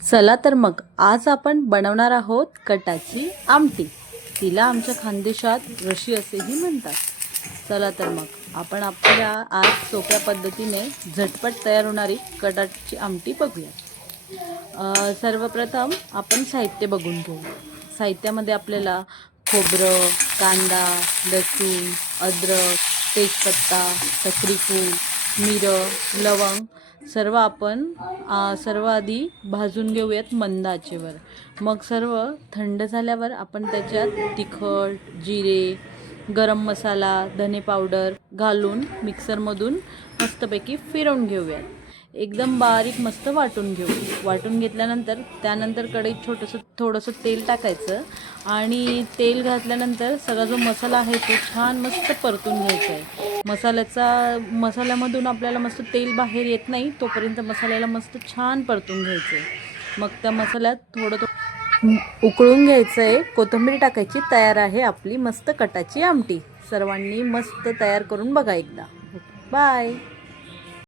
चला तर मग आज आपण बनवणार आहोत कटाची आमटी। तिला आमच्या खानदेशात रशी असेही म्हणतात। चला तर मग आपण आपल्या आज सोप्या पद्धतीने झटपट तयार होणारी कटाची आमटी बघूया। सर्वप्रथम आपण साहित्य बघून घेऊ। साहित्यामध्ये आपल्याला खोबरं, कांदा, लसूण, अद्रक, तेजपत्ता, चक्रीफूल, मिरं, लवंग सर्व आधी भाजून घेऊयात मंद आचेवर। मग सर्व थंड झाल्यावर आपण त्याच्यात तिखट, जिरे, गरम मसाला, धने पावडर घालून मिक्सरमधून मस्तपैकी फिरवून घेऊयात। एकदम बारीक मस्त वाटून घेऊ। वाटून घेतल्यानंतर त्यानंतर कढईत थोडंसं तेल टाकायचं आणि तेल घातल्यानंतर सगळा जो मसाला आहे तो छान मस्त परतून घ्यायचा आहे। मसाल्यामधून आपल्याला मस्त तेल बाहेर येत नाही तोपर्यंत मसाल्याला मस्त छान परतून घ्यायचं आहे। मग त्या मसाल्यात थोडं उकळून घ्यायचं आहे। कोथिंबीर टाकायची। तयार आहे आपली मस्त कटाची आमटी। सर्वांनी मस्त तयार करून बघा एकदा। बाय।